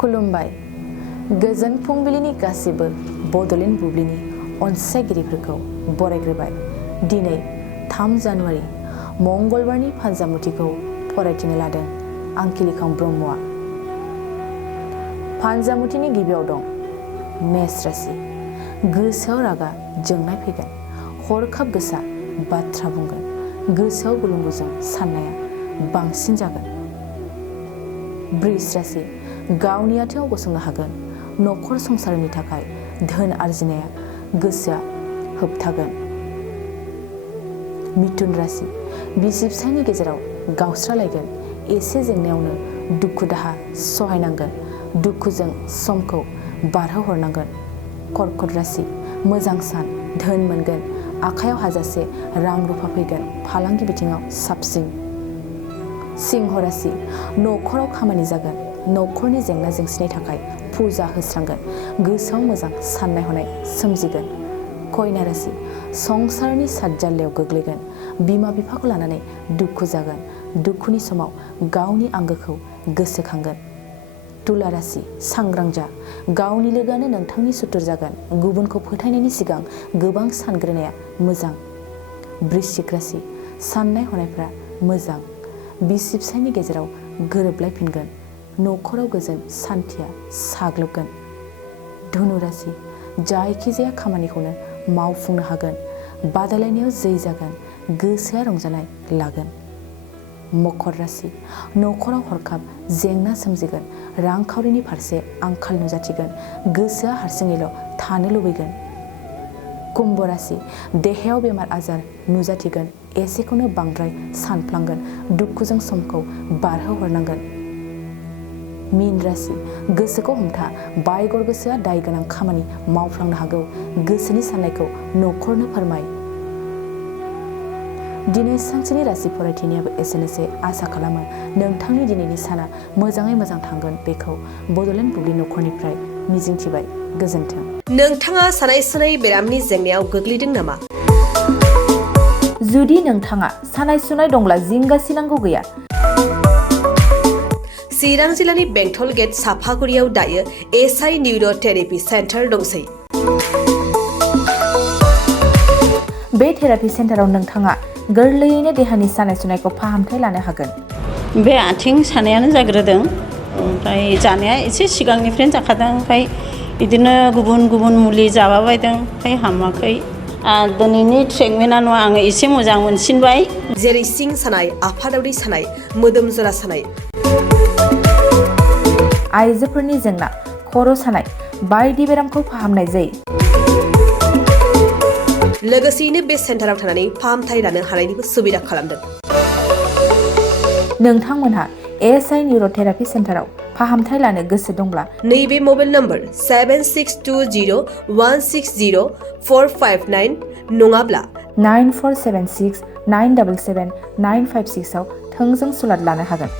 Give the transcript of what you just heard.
खुलुमबाय गोजोन फुंबिलिनि गासिबो बड'लेण्ड बुब्लिनि अनसायगिरिफोरखौ बरायग्रोबाय। दिनै 3 जानुवारि मंगलबारनि फानजामुथिखौ फरायथिनो लादों आं खिलिखां ब्रह्मआ। फानजामुथिनि गिबियाव दं मेष राशि। गोसोआव रागा जोंनाय फैगोन, हरखाब गोसा बाथ्रा बुंगोन, गोसोआव गुलुं गुजुं साननाया बांसिन जागोन। वृष राशि। गावनि आथिङाव गसंनो हागोन, नखर संसारनि थाखाय धोन आरजिनाया गोसोआ होबथागोन। मिथुन राशि। बिसि फिसायनि गेजेराव गावस्रालायगोन, एसे जेंनायावनो दुखु दाहा सहायनांगोन, दुखुजों समखौ बारहोहरनांगोन। कर्कट राशि। मोजां सान, धोन मोनगोन, आखायाव हाजासे रां रुफा फैगोन, फालांगि बिथिङाव साबसिन। सिंह राशि। नखराव खामानि जागोन, नखरनि जेंना जेंसिनि थाखाय फुजा होस्रांगोन, गोसोआव मोजां साननाय हनाय सोमजिगोन। कन्या राशि। संसारनि सातजाल्लायाव गोग्लैगोन, बिमा बिफाखौ लानानै दुखु जागोन, दुखुनि समाव गावनि आंगोखौ गोसोखांगोन। तुला राशि। सांग्रां जा, गावनि लोगोआनो नोंथांनि सुथुर जागोन, गुबुनखौ फोथायनायनि सिगां गोबां सानग्रोनाया मोजां। वृश्चिक राशि। साननाय हनायफ्रा मोजां, बिसि फिसायनि गेजेराव गोरोबलायफिनगोन, नखराव गोजोन सान्थिया साग्लोबगोन। धनु राशि। जायखिजाया खामानिखौनो मावफुंनो हागोन, बादायलायनायाव जै जागोन, गोसोआ रंजानाय लागोन। मकर राशि। नखराव हरखाब जेंना सोमजिगोन, रांखावरिनि फारसे आंखाल नुजाथिगोन, गोसोआ हारसिङैल' थानो लुबैगोन। कुम्भ राशि। देहायाव बेमार आजार नुजाथिगोन, एसेखौनो बांद्राय सानफ्लांगोन, दुखुजों समखौ बारहोहरनांगोन। मीन राशि। गोसोखौ हमथा, बायगर गोसोआ दाय गोनां खामानि मावफ्लांनो हागौ, गोसोनि साननायखौ नखरनो फोरमाय। दिनै सानसेनि राशि फरायथिनायाबो एसेनोसै। आसा खालामो नोंथांनि दिनैनि साना मोजाङै मोजां थांगोन, बेखौ बड'लेण्ड बुब्लि नखरनिफ्राय मिजिंथिबाय। गोजोन्थों। नोंथाङा सानाय सुनाय बेरामनि जेंनायाव गोग्लैदों नामा? जुदि नोंथाङा सानाय सुनाय दंब्ला जिंगासिनांगौ गैया। चिरां जिल्लानि बेंटल गेट साफागुरियाव दायो एसआइ निउर' थेरापि सेन्टार दंसै। बे थेरापि सेन्टाराव नोंथाङा गोरलैयैनो देहानि सानाय सुनायखौ फाहामथाय लानो हागोन। बे आथिं सानायानो जाग्रोदों, ओमफ्राय जानाया एसे सिगांनिफ्रायनो जाखादों, ओमफ्राय बिदिनो गुबुन गुबुन मुलि जाबाबायदों, ओमफ्राय हामाखै। दिनैनि ट्रिटमेन्टआनो आङो एसे मोजां मोनसिनबाय। जेरै सिं सानाय, आफादावरि सानाय, मोदोम जरा सानाय, आइजोफोरनि जेंना, खर' सानाय बायदि बेरामखौ फाहामनाय जायो। लोगोसेयैनो बे सेन्टाराव थानानै फाहामथाय लानो हानायनिबो सुबिदा खालामदों। नोंथांमोनहा एसआइ निउर' थेरापि सेन्टाराव फाहामथाय लानो गोसो दंब्ला नैबे मबाइल नम्बर 7620160459 नङाब्ला 9476977956 आव थोंजों सुलाद लानो हागोन।